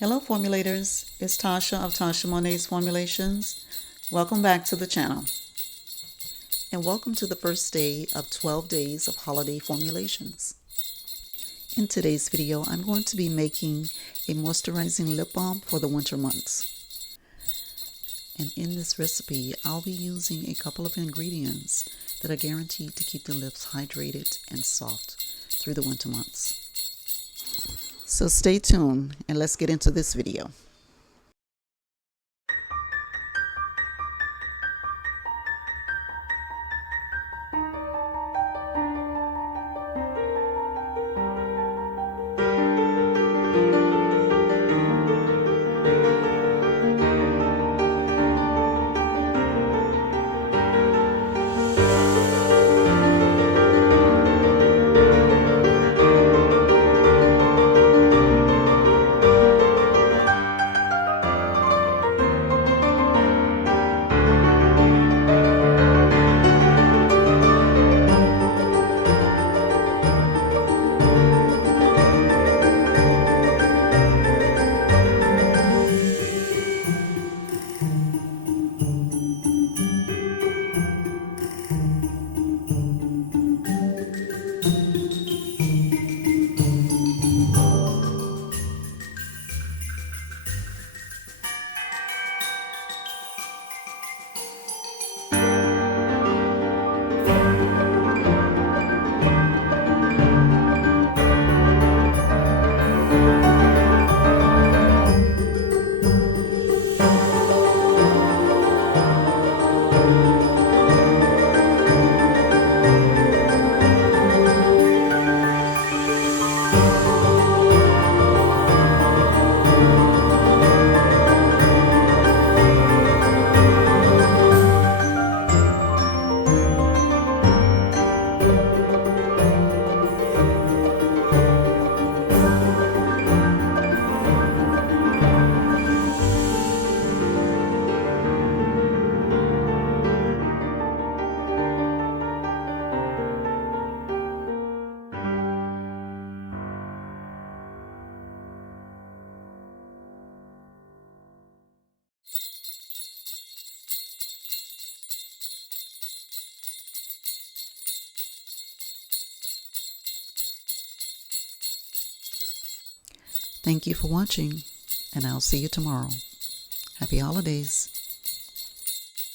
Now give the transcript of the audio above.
Hello formulators, it's Tasha of Tasha Monet's Formulations. Welcome back to the channel. And welcome to the first day of 12 days of holiday formulations. In today's video, I'm going to be making a moisturizing lip balm for the winter months. And in this recipe, I'll be using a couple of ingredients that are guaranteed to keep the lips hydrated and soft through the winter months. So stay tuned and let's get into this video. Thank you for watching, and I'll see you tomorrow. Happy holidays.